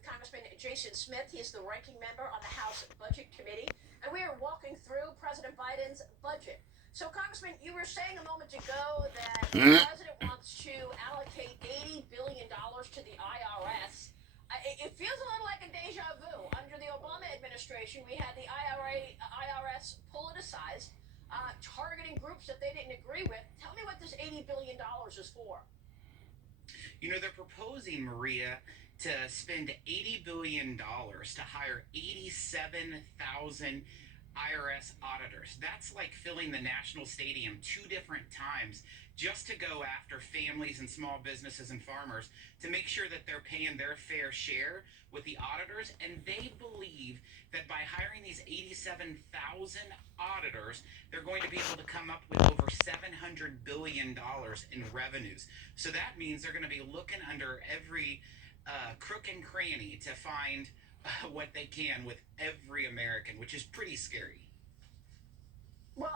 with Congressman Jason Smith. He is the ranking member on the House Budget Committee, and we are walking through President Biden's budget. So, Congressman, you were saying a moment ago that the president wants to allocate $80 billion to the IRS. It feels a little like a deja vu. Under the Obama administration, we had the IRS politicized, targeting groups that they didn't agree with. Tell me what this $80 billion is for. You know, they're proposing, Maria, to spend $80 billion to hire 87,000 IRS auditors. That's like filling the National Stadium 2 different times just to go after families and small businesses and farmers to make sure that they're paying their fair share with the auditors. And they believe that by hiring these 87,000 auditors, they're going to be able to come up with over $700 billion in revenues. So that means they're going to be looking under every crook and cranny to find what they can with every American, which is pretty scary. Well,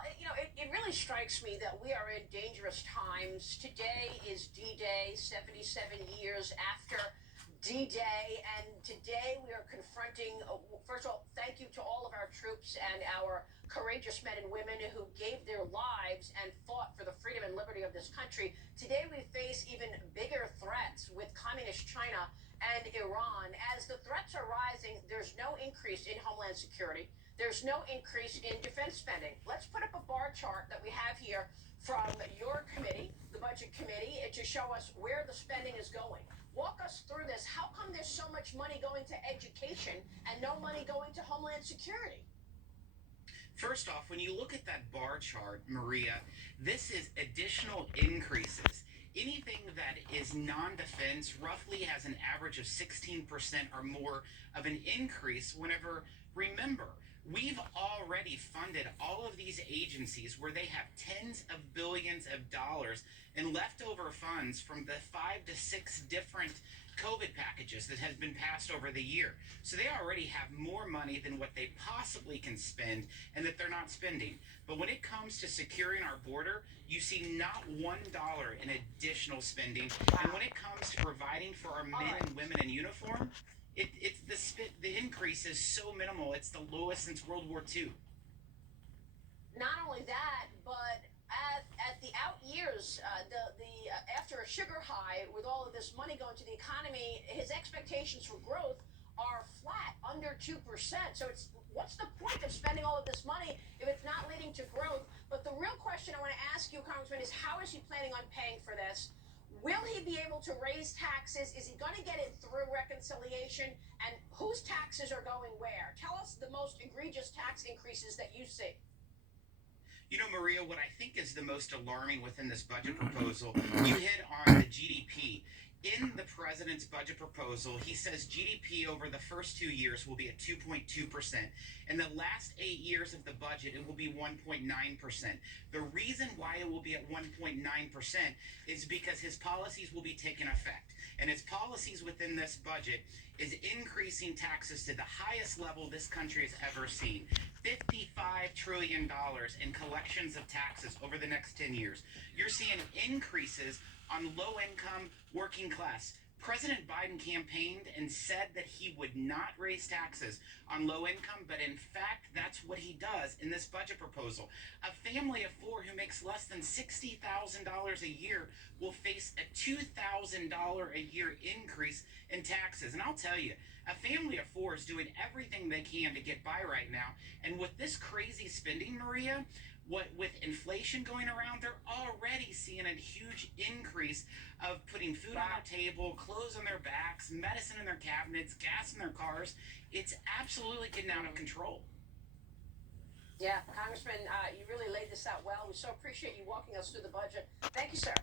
it really strikes me that we are in dangerous times. Today is D-Day, 77 years after D-Day, and today we are confronting, first of all, thank you to all of our troops and our courageous men and women who gave their lives and fought for the freedom and liberty of this country. Today we face even bigger threats with communist China and Iran. As the threats are rising, there's no increase in Homeland Security. There's no increase in defense spending. Let's put up a bar chart that we have here from your committee, the Budget Committee, to show us where the spending is going. Walk us through this. How come there's so much money going to education and no money going to Homeland Security? First off, when you look at that bar chart, Maria, this is additional increases. Anything that is non-defense roughly has an average of 16% or more of an increase whenever, remember, we've already funded all of these agencies where they have tens of billions of dollars in leftover funds from the 5 to 6 different COVID packages that has been passed over the year. So they already have more money than what they possibly can spend and that they're not spending. But when it comes to securing our border, you see not $1 in additional spending. And when it comes to providing for our men and women in uniform, the increase is so minimal. It's the lowest since World War II. Not only that, but at the out years, after a sugar high with all of this money going to the economy, his expectations for growth are flat, under 2%. So what's the point of spending all of this money if it's not leading to growth? But the real question I want to ask you, Congressman, is how is he planning on paying for this? Will he be able to raise taxes? Is he going to get it through reconciliation? And whose taxes are going where? Tell us the most egregious tax increases that you see. You know, Maria, what I think is the most alarming within this budget proposal, you hit on the GDP. In the president's budget proposal, he says GDP over the first 2 years will be at 2.2%. In the last 8 years of the budget, it will be 1.9%. The reason why it will be at 1.9% is because his policies will be taking effect. And his policies within this budget is increasing taxes to the highest level this country has ever seen. $55 trillion in collections of taxes over the next 10 years. You're seeing increases on low-income, working class. President Biden campaigned and said that he would not raise taxes on low income, but in fact, that's what he does in this budget proposal. A family of 4 who makes less than $60,000 a year will face a $2,000 a year increase in taxes. And I'll tell you, a family of 4 is doing everything they can to get by right now. And with this crazy spending, Maria, with inflation going around, they're already seeing a huge increase of putting food on their table, clothes on their backs, medicine in their cabinets, gas in their cars. It's absolutely getting out of control. Yeah, Congressman, you really laid this out well. We so appreciate you walking us through the budget. Thank you, sir.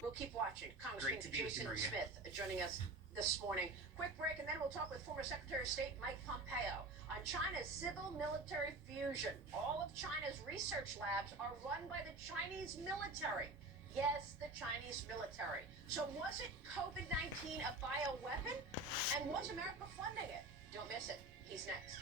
We'll keep watching. Congressman Jason Smith joining us this morning. Quick break, and then we'll talk with former Secretary of State Mike Pompeo on China's civil-military fusion. All of China's research labs are run by the Chinese military. Yes, the Chinese military. So was it COVID-19 a bioweapon? And was America funding it? Don't miss it. He's next.